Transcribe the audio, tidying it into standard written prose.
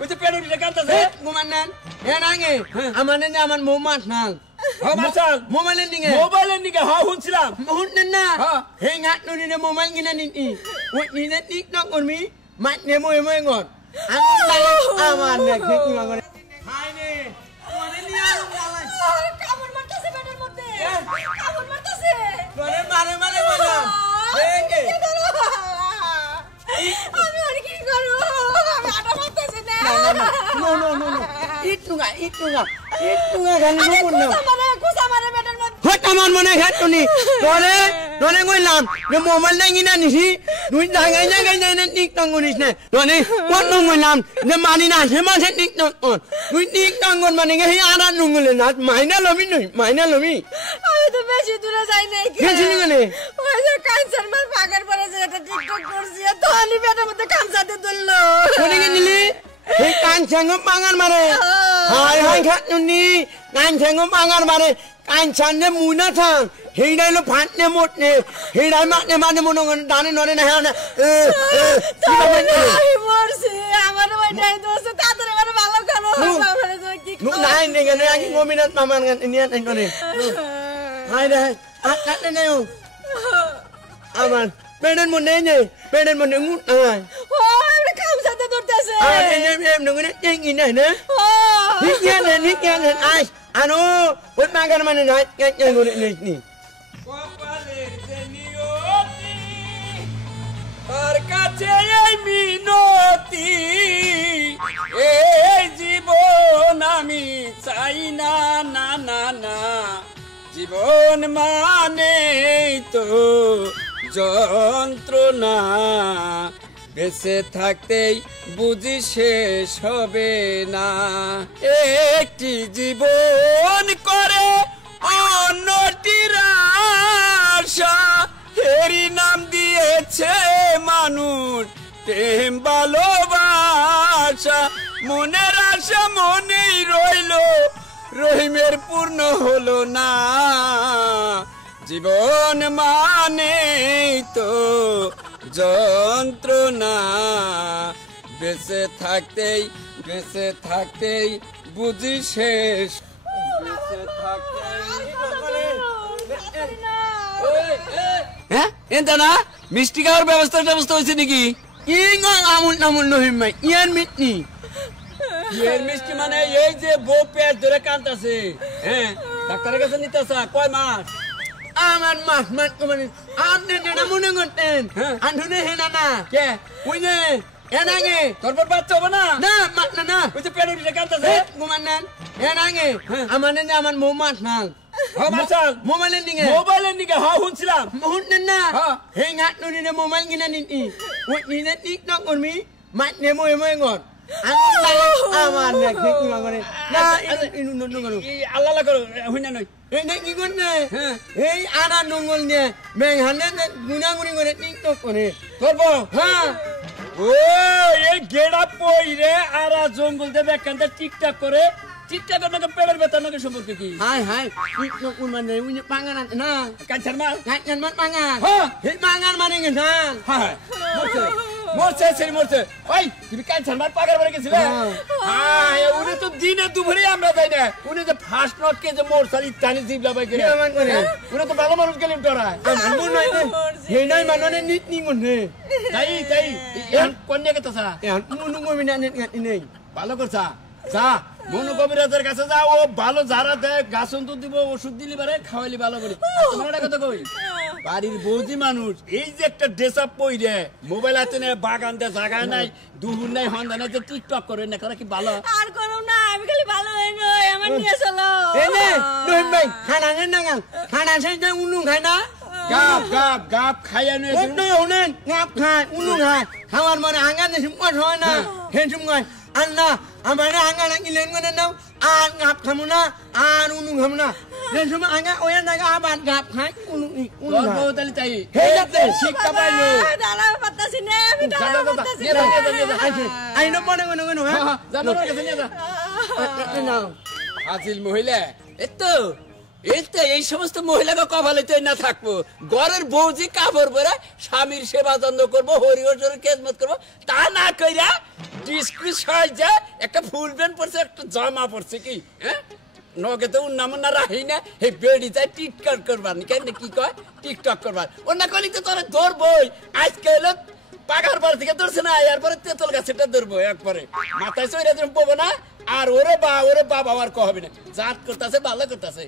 ওই যে পেট উঠে কাঁদতেছে ঘুমান্নান এ নাগে আমার নে আমার মোমাত নাল মাসাল মোবাইলের দিকে শুনছিলাম শুনতেন না হে ঘাট নুনে মোবাইল কিনা নিতি ওই নিনে টিকটক করবি মাত নে মই গর আমার নে কি করে হাই রে মানে নিয়া কামড় মারতেছে পেটের মধ্যে কামড় মারতেছে মারে বলা আমি আর কি করব আমি আটা মারতেছি না নো ইটুগা গালি না কুসা মারে পেটের মধ্যে হট আমার মনে ঘাট নুনি তোরে কইলাম যে মোবাইল নাই কিনা নিছি তুই জায়গায় না টিকটক করিস না তোরে কত কইলাম যে মানি না সে মাসে টিকটক কর তুই টিকটক কর মানে হে আর নুঙ্গলে না মাইনা লবি আমি তো বেশি দূরে যাই নাই গেছিস কেনে ওই যে ক্যান্সার মার পাগার পরে যে এটা টিকটক করছি তো আলি পেটের মধ্যে কামসাতে ধরলো কোনে গেলি এই কাঞ্চাঙ্গ পাঙ্গার মারে হাই ঘাট নুনি কাঞ্চাঙ্গ পাঙ্গার মারে কাঞ্চানে মুনা থাং হেইডাই লো ফাটনে মোটনে হেইডাই মাটনে মনে দানে নরে না হ্যাঁ আমি মরছি আমার ওইটাই দোষ তাড়াতাড়ি আমার ভালো করো আমার কি নাই নেগে আগে গোমিনাত মামান নিয়া নাই করে হাই রে আট নে আমার পেড়ের মনে উঠ আয় ও আমরা কামসাতে ধরতেছে em đừng có nói gì này nữa Nít nghe này ai ano ওই মাগার মানে না কেন করে নি কপালের যে নিয়তি তার কাছে এই মিনতি এই জীবন আমি চাই না জীবন মানে তো যন্ত্রণা বেঁচে থাকতেই বুঝি শেষ হবে না একটি জীবন করে অন্যটির আশা এরই নাম দিয়েছে মানুষ প্রেম ভালোবাসা মনের আশা মনেই রইল রহিমের পূর্ণ হলো না জীবন মানে তো যন্ত্রণা বেঁচে থাকতেই বুঝি শেষ বেঁচে থাকতেই এনতা না মিষ্টি খাওয়ার ব্যবস্থা হয়েছে নাকি কি আমুল নহিম ভাই ইয়ার মিটনি এর মিষ্টি মানে এই যে বউ পেট ধরে কাঁদতেছে হ্যাঁ ডাক্তারের কাছে নিতেছে কয় মাস আমার মাস মানে আপনি যেটা মনে করতেন আন্ঠুনে হেনা না কে ওই যে এনাগে তোর পর বাচ্চা হবে না না ওই যে পেট উঠে কাঁদতেছে ঘুমান্নান এনাগে আমার মোমাত নাল মোবাইলের দিকে শুনছিলাম শুনতেন না হে ঘাট নুনে মোবাইল কিনা নিতি ওই নিনে টিকটক করবি মাত নে মই গর আমার দেখি কি করে না আল্লাহ করো হইনা নই এই কি করতে এই আনা নঙ্গল দিয়ে মেঘানে গুনাগুনি করে টিকটক করে করবো হ্যাঁ ও এই গেড়া পইরে আরা জঙ্গল দেবে কান্দা টিকটক করে টিকটক নাকি পেড়ের বেতন নাকি সম্পর্ক কি হাই টিকটক মানে ওই যে পাঙ্গান না কাঞ্চার মার পাঙ্গান হ্যাঁ এই পাঙ্গান মানে গেছে হ্যাঁ মরছে ওই তুমি কাঞ্চার মার পাগার বাড়ি গেছিলে হ্যাঁ উনি তো দিনে দুপুরে আমরা যাই না উনি যে ফার্স্ট নট কে যে মোরসাল ইত্যাদি জিবলা বাই করে উনি তো ভালো মানুষ গেলেন তোরা আমার মন নাই হে নাই মানে নিত নি গনে তাই কোনে কে তোসা মনু কবিনা নেই ভালো করছা যা মনু কবিরাজের কাছে যা ও ভালো ঝাড়া দেয় গাছন তো দিব ওষুধ দিলি বারে খাওয়াইলি ভালো করে তোমার একটা কথা কই বাড়ির বৌদি মানুষ এই যে একটা ড্রেস আপ পইরে মোবাইল হাতে নিয়ে বাগান দিয়ে জায়গা নাই দুহুর নাই হন্দা নাই যে টিকটক করে না করা কি ভালো আর করো না আমি খালি ভালো হই নই আমার নিয়ে চলো এই নে নহিম ভাই খানা না খানা সেটা উনু খায় না গাপ খাইয়া নয় শুনেন গাপ খায় উনু খায় খাওয়ার মানে আঙ্গা দেশে পট হয় না হে সুমগায় আল্লাহ আমার আঙ্গা নাকি লেন করে নাও আর গাপ খামু না আর উনু খামু না যে সময় আঙ্গা ওয়া জায়গা আবার গাপ খায় উনু তোর বউ তালি তাই হে যাতে শিক্ষা পাইলো দাঁড়া পাতাছি না আমি দাঁড়া পাতাছি আই নম্বরে কোন জানো না কাছে নিয়ে যা নাও আজিল মহিলা এতো এই সমস্ত মহিলাকে কপালে না থাকবো ঘরের বউজি কাপড় পরে স্বামীর সেবা যত্ন করবো হরিহরের খেদমত করবো তা না কইরা ডিসকুস হয় যে একটা ফুল প্যান্ট পরছে একটা জামা পরছে কি হ্যাঁ নগে তো উন্নামনা রাহি না এই বেড়ি যায় টিকটক করবার কেন কি কয় টিকটক করবার অন্য কলি তো তোরা ধরবই আজকে হলো পাগার পর থেকে ধরছে না এরপরে তেতল গাছটা ধরবো একবারে মাথায় চইরা পাবো না আর ওরে বাবা আর কহবে না জাত করতেছে ভালো করতেছে